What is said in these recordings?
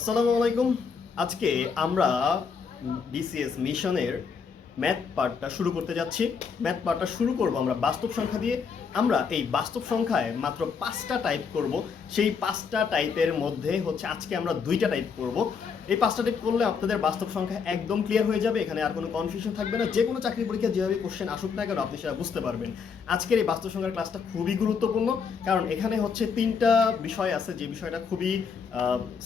আসসালামু আলাইকুম। আজকে আমরা বিসিএস মিশনের ম্যাথ পার্টটা শুরু করতে যাচ্ছি। ম্যাথ পার্টটা শুরু করব আমরা বাস্তব সংখ্যা দিয়ে। আমরা এই বাস্তব সংখ্যায় মাত্র 5টা টাইপ করব। সেই 5টা টাইপের মধ্যে হচ্ছে আজকে আমরা 2টা টাইপ করব। এই 5টা টাইপ করলে আপনাদের বাস্তব সংখ্যা একদম ক্লিয়ার হয়ে যাবে, এখানে আর কোনো কনফিউশন থাকবে না। যে কোনো চাকরি পরীক্ষা যেভাবে কোশ্চেন আসুক না কেন আপনি সেটা বুঝতে পারবেন। আজকের এই বাস্তব সংখ্যার ক্লাসটা খুবই গুরুত্বপূর্ণ, কারণ এখানে হচ্ছে 3টা বিষয় আছে যে বিষয়টা খুবই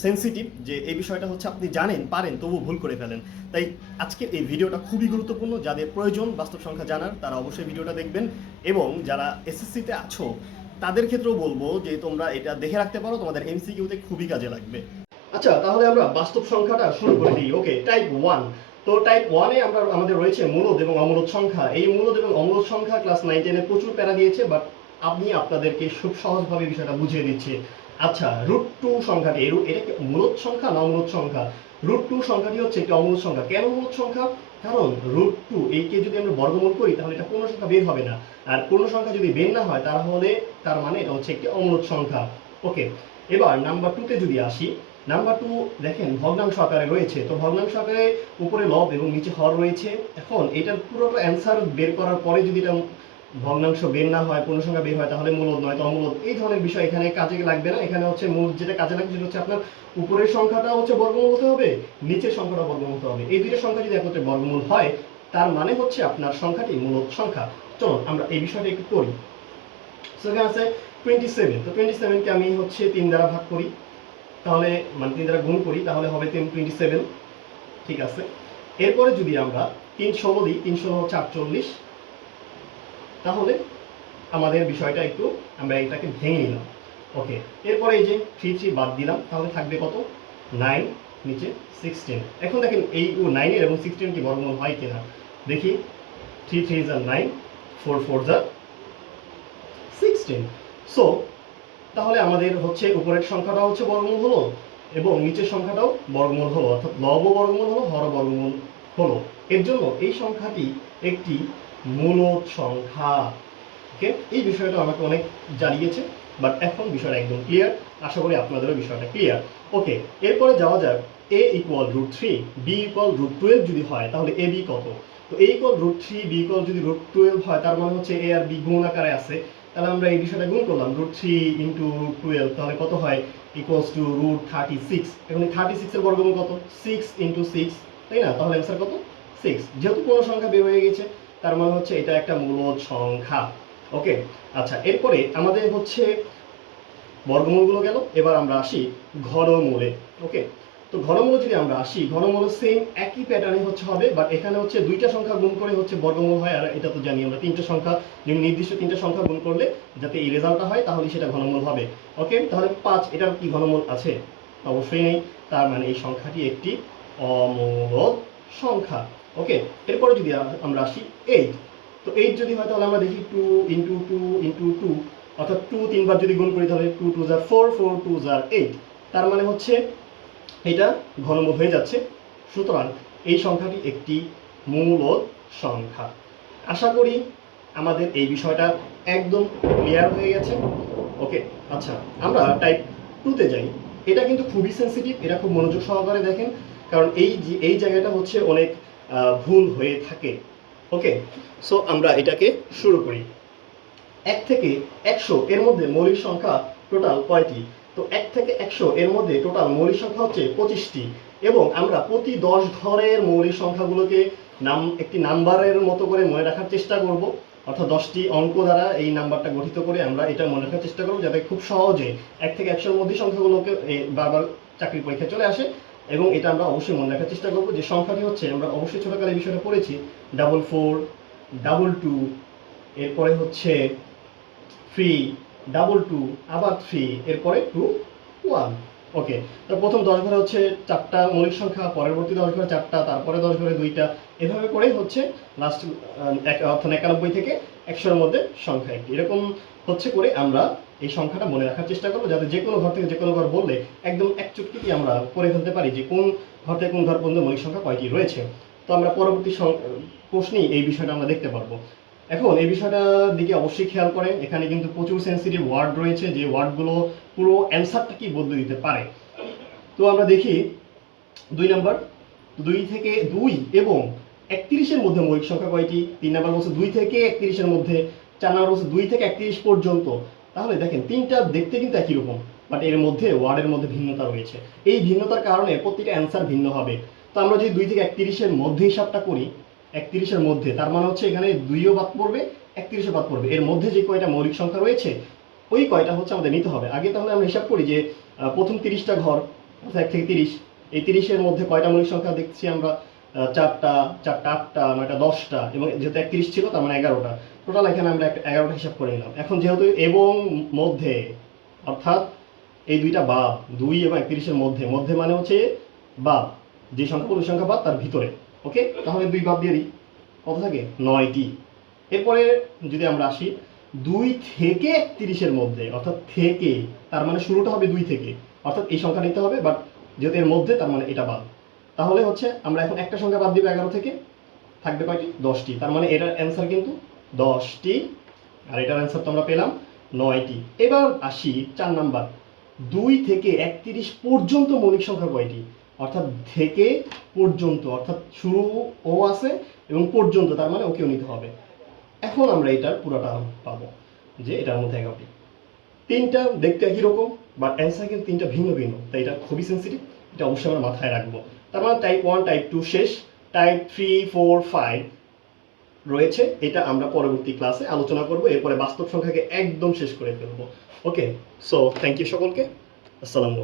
সেন্সিটিভ, যে এই বিষয়টা হচ্ছে আপনি জানেন পারেন তবু ভুল করে ফেলেন। তাই আজকের এই ভিডিওটা খুবই গুরুত্বপূর্ণ। যাদের প্রয়োজন বাস্তব সংখ্যা জানার তারা অবশ্যই ভিডিওটা দেখবেন, এবং যারা এসএসসিতে আছো তাদের ক্ষেত্রেও বলবো যে তোমরা এটা দেখে রাখতে পারো, তোমাদের এমসিকিউতে খুবই কাজে লাগবে। আচ্ছা, তাহলে আমরা বাস্তব সংখ্যাটা শুরু করে দিই। ওকে, টাইপ 1। তো টাইপ 1-এ আমরা আমাদের রয়েছে মূলদ এবং অমূলদ সংখ্যা। এই মূলদ এবং অমূলদ সংখ্যা ক্লাস 9-10-এ প্রচুর প্যারা দিয়েছে, বাট আমি আপনাদেরকে খুব সহজভাবে বিষয়টা বুঝিয়ে দিচ্ছি। আচ্ছা, √2 সংখ্যাটি এটা কি মূলদ সংখ্যা না অমূলদ সংখ্যা? √2 সংখ্যাটি হচ্ছে একটি অমূলদ সংখ্যা। কেন অমূলদ সংখ্যা? কারণ √2 এইকে যদি আমরা বর্গমূল করি তাহলে এটা পূর্ণ সংখ্যা বের হবে না, আর পূর্ণ সংখ্যা যদি বের না হয় তাহলে তার মানে এটা হচ্ছে একটি অমূলদ সংখ্যা। ওকে, এবার নাম্বার 2-তে যদি আসি, নাম্বার 2 দেখেন ভগ্নাংশ আকারে রয়েছে। তো ভগ্নাংশ আকারে উপরে লব এবং নিচে হর রয়েছে। এখন এটার পুরোটা অ্যান্সার বের করার পরে যদি এটা ভগ্নাংশ বের না হয়, পূর্ণ সংখ্যা বের হয়, তাহলে মূলদ নয় তো অমূলদ। এই ধরনের বিষয় এখানে কাজে লাগবে না। এখানে হচ্ছে মূল যেটা কাজে লাগবে সেটা হচ্ছে আপনার উপরের সংখ্যাটা হচ্ছে বর্গমূল হতে হবে, নিচের সংখ্যাটা বর্গমূল হতে হবে। এই দুইটা সংখ্যা যদি একত্রে বর্গমূল হয় তার মানে হচ্ছে আপনার সংখ্যাটি মূলদ সংখ্যা। চলুন আমরা এই বিষয়টা একটু করি। সো এখানে আছে 27। তো 27-কে আমি হচ্ছে 3 দ্বারা ভাগ করি, তাহলে মানে 3 দ্বারা গুণ করি, তাহলে হবে 27। ঠিক আছে, এরপরে যদি আমরা 3 ষোলো দিই, 3 ষোলো হচ্ছে 48। তাহলে আমাদের বিষয়টা একটু আমরা এটাকে ভেঙে নিলাম। ওকে, এরপরে এই যে 3 বাদ দিলাম, তাহলে থাকবে কত? 9, নিচে 16। এখন দেখেন এই 9 এবং 16 কি বর্গমূল হয় কিনা দেখি। 3 3 is 9, 4 4 is 16। সো তাহলে আমাদের হচ্ছে উপরের সংখ্যাটা হচ্ছে বর্গমূল হলো এবং নিচের সংখ্যাটাও বর্গমূল হলো, অর্থাৎ লব বর্গমূল হলো, হর বর্গমূল হলো। এর জন্য এই সংখ্যাটি একটি মূলদ সংখ্যা। ওকে, এই বিষয়টা আমাকে অনেক জানিয়েছে, বাট এখন বিষয়টা একদম ক্লিয়ার। আশা করি আপনাদেরও বিষয়টা ক্লিয়ার। ওকে, এরপরে যাওয়া যাক। a ইকুয়াল √3, b ইকুয়াল √12 যদি হয় তাহলে a b কত? তো a ইকুয়াল √3, b ইকুয়াল যদি √12 হয় তার মানে হচ্ছে a আর b গুণ আকারে আছে। তাহলে আমরা এই বিষয়টা গুণ করলাম, √3 ইন্টু √12, তাহলে কত হয়? Equals to √36। এখন এই 36-এর বর্গমূল কত? 6 ইন্টু 6, তাই না? তাহলে অ্যান্সার কত? 6। যেহেতু কোনো সংখ্যা বের হয়ে গেছে তার মানে হচ্ছে এটা একটা মূলদ সংখ্যা। ওকে, আচ্ছা, এরপরে আমাদের হচ্ছে বর্গমূলগুলো গেল। এবার আমরা আসি ঘনমূলে। ওকে, তো ঘনমূলে যদি আমরা আসি, ঘনমূল সেম একই প্যাটার্নে হচ্ছে হবে, বাট এখানে হচ্ছে 2টা সংখ্যা গুণ করে হচ্ছে বর্গমূল হয়, আর এটা তো জানি আমরা 3টে সংখ্যা, যেমন নির্দিষ্ট 3টে সংখ্যা গুণ করলে যাতে এই রেজাল্টটা হয় তাহলে সেটা ঘনমূল হবে। ওকে, তাহলে 5 এটার কি ঘনমূল আছে? অবশ্যই নেই, তার মানে এই সংখ্যাটি একটি অমূলদ সংখ্যা। ওকে, এরপরে যদি আমরা আসি 8। তো 8 যদি হয় তাহলে আমরা দেখি 2 ইন্টু 2 ইন্টু 2, অর্থাৎ 2 3বার যদি গুণ করি তাহলে 2 2 যা 4, 4 2 যা 8। তার মানে হচ্ছে এটা ঘনমূল হয়ে যাচ্ছে। সুতরাং এই সংখ্যাটি একটি মূলদ সংখ্যা। আশা করি আমাদের এই বিষয়টা একদম ক্লিয়ার হয়ে গেছে। ওকে, আচ্ছা, আমরা টাইপ 2-তে যাই। এটা কিন্তু খুবই সেন্সিটিভ, এটা খুব মনোযোগ সহকারে দেখেন, কারণ এই জায়গাটা হচ্ছে অনেক ভুল হয়ে থাকে। ওকে, সো আমরা এটাকে শুরু করি। 1 থেকে 100 এর মধ্যে মৌলিক সংখ্যা টোটাল কয়টি? তো 1 থেকে 100 এর মধ্যে টোটাল মৌলিক সংখ্যা হচ্ছে 25টি, এবং আমরা প্রতি 10 ঘরের মৌলিক সংখ্যাগুলোকে একটি নাম্বারের মতো করে মনে রাখার চেষ্টা করব, অর্থাৎ 10টি অঙ্ক দ্বারা এই নাম্বারটা গঠিত করে আমরা এটা মনে রাখার চেষ্টা করব, যাতে খুব সহজে 1 থেকে 100-এর মধ্যে সংখ্যাগুলোকে বারবার চাকরির পরীক্ষায় চলে আসে। এবং এটা আমরা অবশ্যই মনে রাখার চেষ্টা করব যে সংখ্যাটি হচ্ছে, আমরা অবশ্যই ছোটকালে এই বিষয়টা পড়েছি, 44, 22, এরপরে হচ্ছে 3, 22, আবার 3, এরপরে 2, 1। ওকে, তো প্রথম 10 ঘরে হচ্ছে 4টা মৌলিক সংখ্যা, পরবর্তী 10 ঘরে 4টা, তারপরে 10 ঘরে 2টা, এভাবে করে হচ্ছে লাস্ট অর্থাৎ 91 থেকে 100-এর মধ্যে সংখ্যা একটি। এরকম হচ্ছে করে আমরা এই সংখ্যাটা মনে রাখার চেষ্টা করবো, যাতে যে কোনো ঘর থেকে যে কোনো ঘর বললে একদম এক চুটকিতে আমরা করে ফেলতে পারি যে কোন ঘর থেকে কোন ঘর পর্যন্ত মৌলিক সংখ্যা কয়টি রয়েছে। তো আমরা পরবর্তী প্রশ্নেই এই বিষয়টা আমরা দেখতে পারবো। এখন এই বিষয়টার দিকে অবশ্যই খেয়াল করেন, এখানে কিন্তু প্রচুর সেন্সিটিভ ওয়ার্ড রয়েছে, যে ওয়ার্ডগুলো পুরো অ্যান্সারটা কি বদলে দিতে পারে। তো আমরা দেখি 2 নাম্বার, 2 থেকে 2 এবং 31-এর মধ্যে মৌলিক সংখ্যা কয়টি? 3 নাম্বার বলছে 2 থেকে 31-এর মধ্যে, 4 নাম্বার বলছে 2 থেকে 31 পর্যন্ত। তাহলে দেখেন তিনটা দেখতে কিন্তু একই রকম, বাট এর মধ্যে ওয়ার্ডের মধ্যে ভিন্নতা রয়েছে। এই ভিন্নতার কারণে প্রত্যেকটা অ্যান্সার ভিন্ন হবে। তো আমরা যদি 2 থেকে 31-এর মধ্যে হিসাবটা করি, 31-এর মধ্যে, তার মানে হচ্ছে এখানে 2ও বাদ পড়বে, 31ও বাদ পড়বে। এর মধ্যে যে কয়টা মৌলিক সংখ্যা রয়েছে ওই কয়টা হচ্ছে আমাদের নিতে হবে। আগে তাহলে আমরা হিসাব করি যে প্রথম 30টা ঘর, অর্থাৎ 1 থেকে 30, এই 30-এর মধ্যে কয়টা মৌলিক সংখ্যা দেখছি আমরা? 4টা, 4টা 8টা, 9টা 10টা, এবং যেহেতু 31 ছিল তার মানে 11টা। টোটাল এখানে আমরা 11টা হিসাব করে নিলাম। এখন যেহেতু এবং মধ্যে, অর্থাৎ এই দুইটা বাদ, 2 এবং 31-এর মধ্যে, মধ্যে মানে হচ্ছে বাদ, যে সংখ্যা মৌলিক সংখ্যা বাদ তার ভিতরে। ওকে, তাহলে 2 বাদ দিয়ে দিই, কত থাকে? 9টি। এরপরে যদি আমরা আসি 2 থেকে 31-এর মধ্যে, অর্থাৎ থেকে, তার মানে শুরুটা হবে 2 থেকে, অর্থাৎ এই সংখ্যা নিতে হবে, বাট যেহেতু এর মধ্যে তার মানে এটা বাদ। তাহলে হচ্ছে আমরা এখন একটা সংখ্যা বাদ দিব 11 থেকে, থাকবে কয়টি? 10টি। তার মানে এটার অ্যান্সার কিন্তু 10টি, আর এটার অ্যান্সার তো আমরা পেলাম 9টি। এবার আসি 4 নাম্বার, 2 থেকে 31 পর্যন্ত মৌলিক সংখ্যা কয়টি? অর্থাৎ থেকে পর্যন্ত, অর্থাৎ শুরু ও আছে এবং পর্যন্ত, তার মানে ওকেও নিতে হবে। এখন আমরা এটার পুরোটা পাবো যে এটার মধ্যে 11টি। তিনটা দেখতে একই রকম, বাট অ্যান্সার কিন্তু তিনটা ভিন্ন ভিন্ন, তাই এটা খুবই সেন্সিটিভ, এটা অবশ্যই আমরা মাথায় রাখবো। তার মানে টাইপ 1, টাইপ 2 শেষ, টাইপ 3, 4, 5 রয়েছে, এটা আমরা পরবর্তী ক্লাসে আলোচনা করব। এরপরে বাস্তব সংখ্যাকে একদম শেষ করে ফেলবো। ওকে, সো থ্যাংক ইউ সকলকে, আসসালামু আলাইকুম।